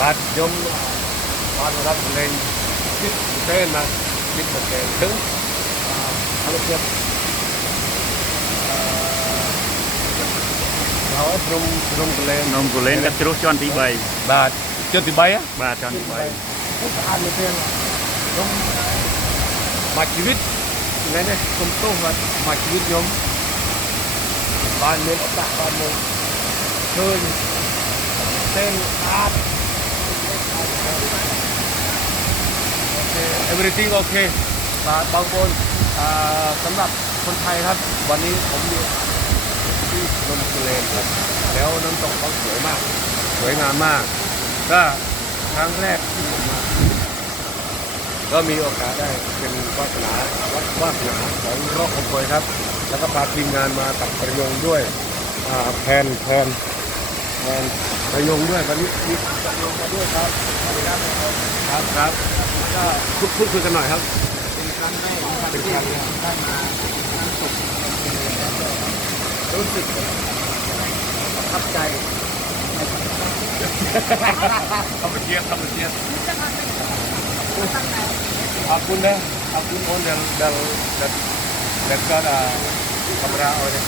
បាទខ្ញុំបានរត់លេងជិតទេណាជិតទេถึงអឺភាពអឺហើយព្រំព្រំកលែងនំគូលែនកាត់ជ្រុះជាន់ទី3បាទជិតទី3ហ៎បាទជាន់ទី3ស្អាតមែនទេខ្ញុំមកជីវិតថ្ងៃនេះគុំទោសបាទមកជីវិតខ្ញុំបានមានឱកាសបានមកឃើញទេស្អាត everything okay บาบางบนสำหรับคนไทยครับ วันนี้ผมอยู่ที่นนทุเลนครับแล้วน้ำตกเขาสวยมาก สวยงามมาก ก็ครั้งแรกที่ผมมาก็มีโอกาสได้เป็นวาสนาวัดวาสนาของรอบคอยครับ แล้วก็พาทีมงานมาตักประยงด้วยแพนแพน แพนประยงด้วยวันนี้มีประยงมาด้วยครับครับครับก็พูดพูดคุยกันหน่อยครับ เป็นครั้งแรกนะครับเป็นที่ครั้งแรกได้มาน้ำตกรู้สึกประทับใจในความทำเป็นเทียบทำเป็นเทียบ aku dah aku on dan dan dan dekat kamera oleh